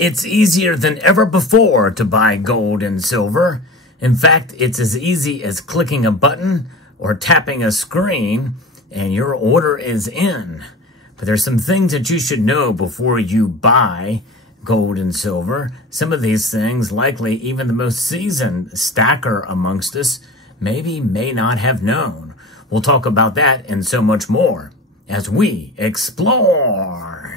It's easier than ever before to buy gold and silver. In fact, it's as easy as clicking a button or tapping a screen and your order is in. But there's some things that you should know before you buy gold and silver. Some of these things, likely even the most seasoned stacker amongst us, may not have known. We'll talk about that and so much more as we explore.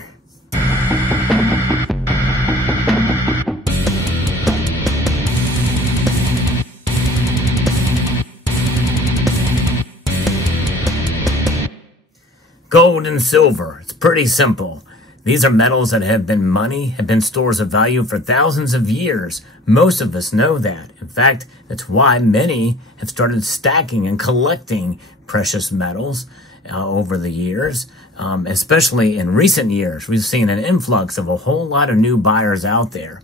Gold and silver, it's pretty simple. These are metals that have been money, have been stores of value for thousands of years. Most of us know that. In fact, that's why many have started stacking and collecting precious metals over the years, especially in recent years. We've seen an influx of a whole lot of new buyers out there.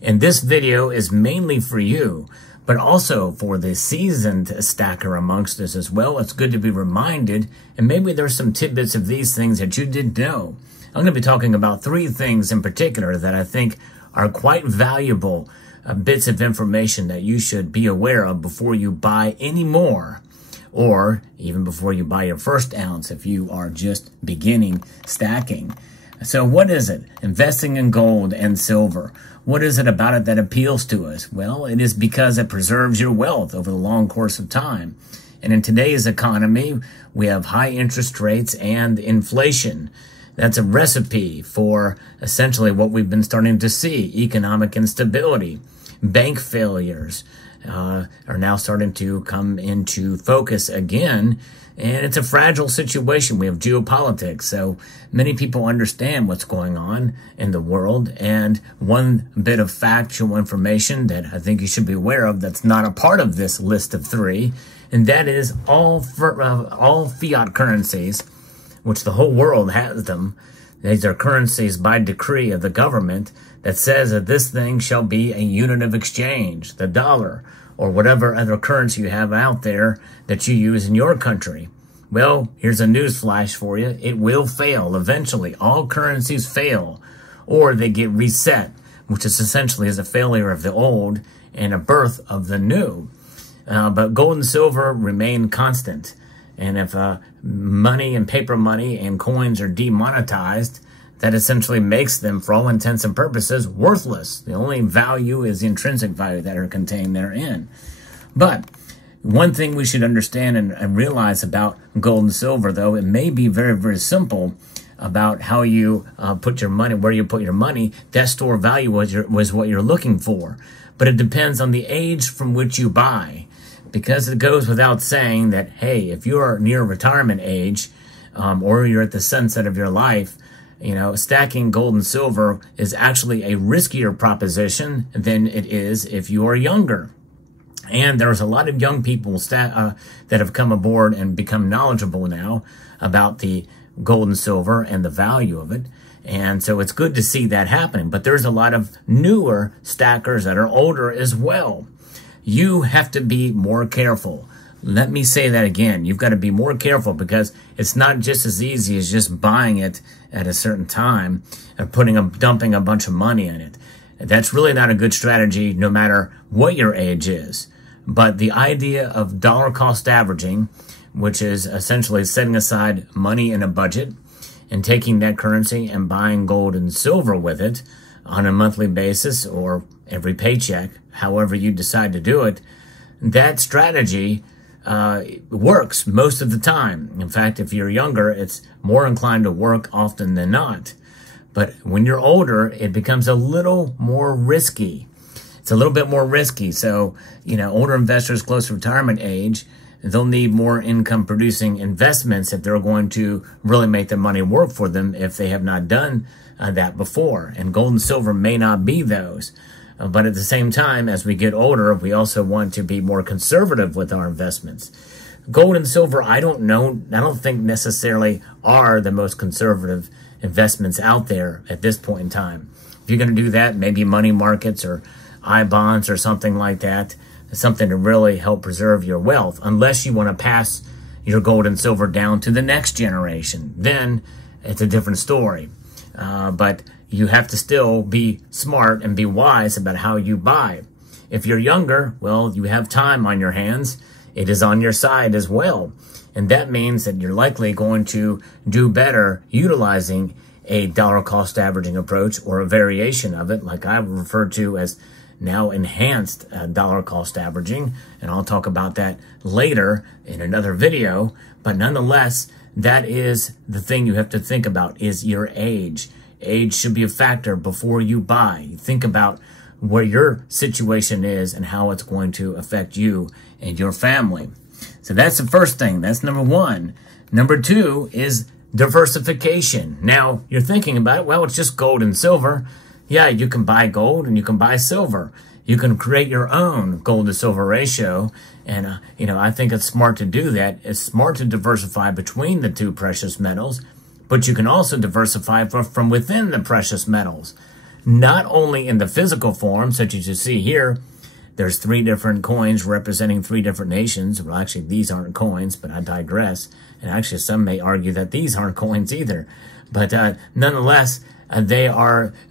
And this video is mainly for you, but also for the seasoned stacker amongst us as well. It's good to be reminded, and maybe there's some tidbits of these things that you didn't know. I'm going to be talking about three things in particular that I think are quite valuable bits of information that you should be aware of before you buy any more, or even before you buy your first ounce if you are just beginning stacking. So what is it? Investing in gold and silver. What is it about it that appeals to us? Well, it is because it preserves your wealth over the long course of time. And in today's economy, we have high interest rates and inflation. That's a recipe for essentially what we've been starting to see, economic instability. Bank failures are now starting to come into focus again. And it's a fragile situation. We have geopolitics. So many people understand what's going on in the world. And one bit of factual information that I think you should be aware of that's not a part of this list of three, and that is all fiat currencies, which the whole world has them. These are currencies by decree of the government that says that this thing shall be a unit of exchange, the dollar, or whatever other currency you have out there that you use in your country. Well, here's a news flash for you. It will fail eventually. All currencies fail, or they get reset, which is essentially a failure of the old and a birth of the new. But gold and silver remain constant. And if money and paper money and coins are demonetized, that essentially makes them, for all intents and purposes, worthless. The only value is the intrinsic value that are contained therein. But one thing we should understand and realize about gold and silver, though, it may be very, very simple about how you put your money, where you put your money. That store value was what you're looking for. But it depends on the age from which you buy. Because it goes without saying that, hey, if you're near retirement age or you're at the sunset of your life, you know, stacking gold and silver is actually a riskier proposition than it is if you are younger. And there's a lot of young people that have come aboard and become knowledgeable now about the gold and silver and the value of it. And so it's good to see that happening. But there's a lot of newer stackers that are older as well. You have to be more careful. Let me say that again. You've got to be more careful because it's not just as easy as just buying it at a certain time and dumping a bunch of money in it. That's really not a good strategy no matter what your age is. But the idea of dollar cost averaging, which is essentially setting aside money in a budget and taking that currency and buying gold and silver with it on a monthly basis or every paycheck, however you decide to do it, that strategy works most of the time. In fact, if you're younger, it's more inclined to work often than not. But when you're older, it becomes a little more risky. It's a little bit more risky. So, you know, older investors close to retirement age, they'll need more income producing investments if they're going to really make their money work for them if they have not done that before. And gold and silver may not be those. But at the same time, as we get older, we also want to be more conservative with our investments. Gold and silver, I don't think necessarily are the most conservative investments out there at this point in time. If you're going to do that, maybe money markets or I-bonds or something like that, something to really help preserve your wealth, unless you want to pass your gold and silver down to the next generation. Then it's a different story. But you have to still be smart and be wise about how you buy. If you're younger, well, you have time on your hands. It is on your side as well. And that means that you're likely going to do better utilizing a dollar cost averaging approach or a variation of it, like I refer to as now enhanced dollar cost averaging. And I'll talk about that later in another video. But nonetheless, that is the thing you have to think about is your age. Age should be a factor before you buy. You think about where your situation is and how it's going to affect you and your family. So that's the first thing. That's number one. Number two is diversification. Now, you're thinking about it, well, it's just gold and silver. Yeah, you can buy gold and you can buy silver. You can create your own gold to silver ratio. And, I think it's smart to do that. It's smart to diversify between the two precious metals, but you can also diversify from within the precious metals. Not only in the physical form, such as you see here, there's 3 different coins representing 3 different nations. Well, actually, these aren't coins, but I digress. And actually, some may argue that these aren't coins either. But nonetheless,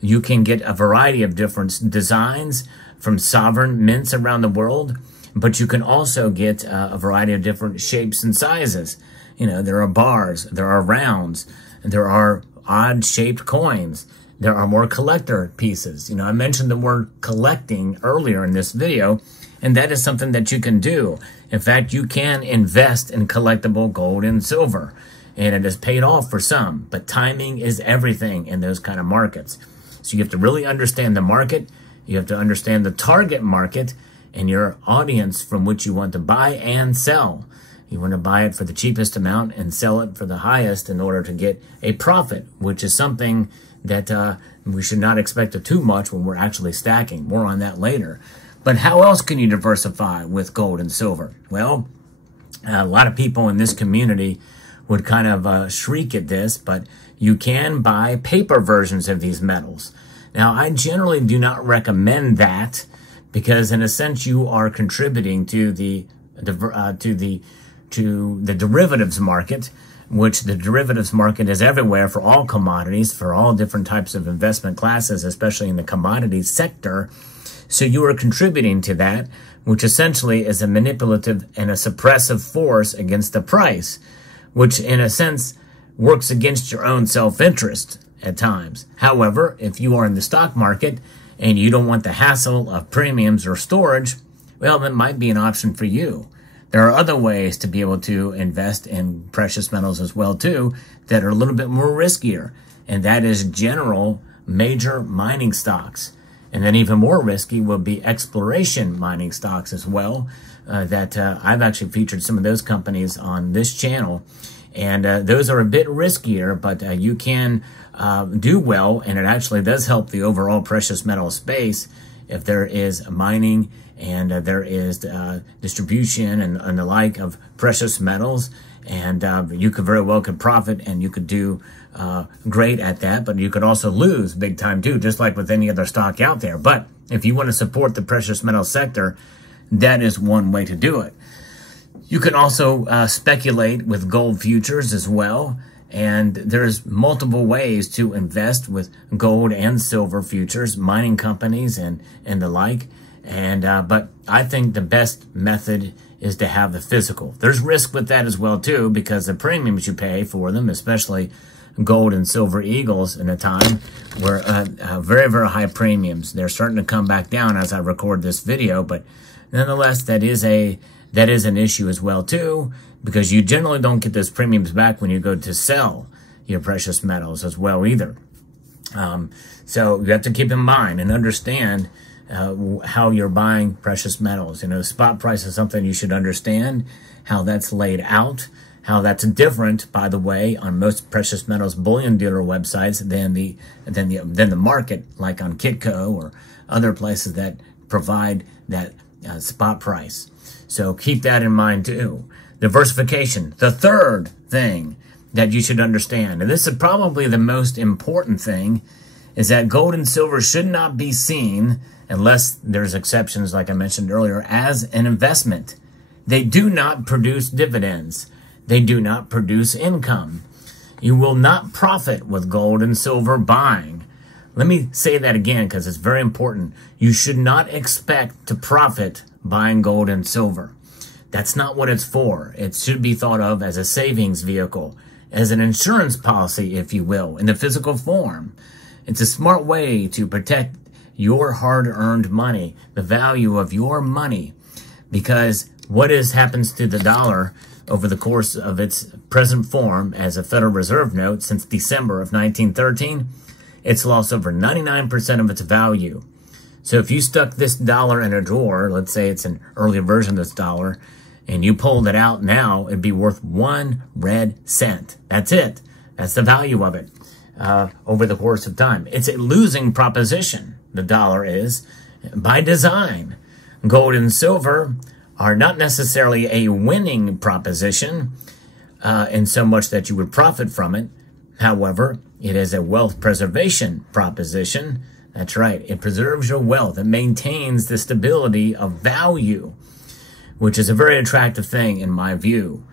you can get a variety of different designs from sovereign mints around the world, but you can also get a variety of different shapes and sizes. There are bars, there are rounds, there are odd-shaped coins. There are more collector pieces. I mentioned the word collecting earlier in this video, and that is something that you can do. In fact, you can invest in collectible gold and silver, and it has paid off for some, but timing is everything in those kind of markets. So you have to really understand the market. You have to understand the target market and your audience from which you want to buy and sell. You want to buy it for the cheapest amount and sell it for the highest in order to get a profit, which is something that we should not expect of too much when we're actually stacking. More on that later. But how else can you diversify with gold and silver? Well, a lot of people in this community would kind of shriek at this, but you can buy paper versions of these metals. Now, I generally do not recommend that because, in a sense, you are contributing to the derivatives market, which the derivatives market is everywhere for all commodities, for all different types of investment classes, especially in the commodities sector. So you are contributing to that, which essentially is a manipulative and a suppressive force against the price, which in a sense works against your own self-interest at times. However, if you are in the stock market and you don't want the hassle of premiums or storage, well, that might be an option for you. There are other ways to be able to invest in precious metals as well, too, that are a little bit more riskier, and that is general major mining stocks. And then even more risky will be exploration mining stocks as well, that I've actually featured some of those companies on this channel, and those are a bit riskier, but you can do well, and it actually does help the overall precious metal space if there is mining and there is distribution and the like of precious metals, and you could very well profit, and you could do great at that, but you could also lose big time too, just like with any other stock out there. But if you want to support the precious metal sector, that is one way to do it. You can also speculate with gold futures as well, and there's multiple ways to invest with gold and silver futures, mining companies and the like. And but I think the best method is to have the physical. There's risk with that as well too, because the premiums you pay for them, especially gold and silver eagles in a time were very, very high premiums. They're starting to come back down as I record this video, but nonetheless, that is an issue as well too, because you generally don't get those premiums back when you go to sell your precious metals as well either. So you have to keep in mind and understand how you're buying precious metals. Spot price is something you should understand, how that's laid out, how that's different, by the way, on most precious metals bullion dealer websites than the market, like on Kitco or other places that provide that spot price. So keep that in mind too. Diversification, the third thing that you should understand, and this is probably the most important thing, is that gold and silver should not be seen, unless there's exceptions like I mentioned earlier, as an investment. They do not produce dividends. They do not produce income. You will not profit with gold and silver buying. Let me say that again because it's very important. You should not expect to profit buying gold and silver. That's not what it's for. It should be thought of as a savings vehicle, as an insurance policy, if you will, in the physical form. It's a smart way to protect your hard-earned money, the value of your money, because what happens to the dollar over the course of its present form as a Federal Reserve note since December of 1913, it's lost over 99% of its value. So if you stuck this dollar in a drawer, let's say it's an earlier version of this dollar, and you pulled it out now, it'd be worth 1 red cent. That's it. That's the value of it over the course of time. It's a losing proposition, the dollar is, by design. Gold and silver are not necessarily a winning proposition in so much that you would profit from it. However, it is a wealth preservation proposition. That's right. It preserves your wealth. It maintains the stability of value, which is a very attractive thing in my view.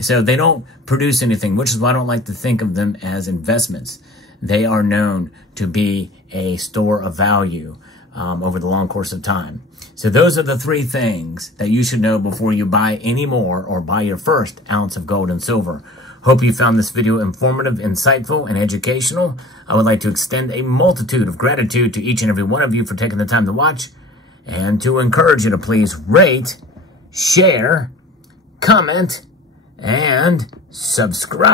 So they don't produce anything, which is why I don't like to think of them as investments. They are known to be a store of value over the long course of time. So those are the 3 things that you should know before you buy any more or buy your first ounce of gold and silver. Hope you found this video informative, insightful, and educational. I would like to extend a multitude of gratitude to each and every one of you for taking the time to watch, and to encourage you to please rate, share, comment, and subscribe.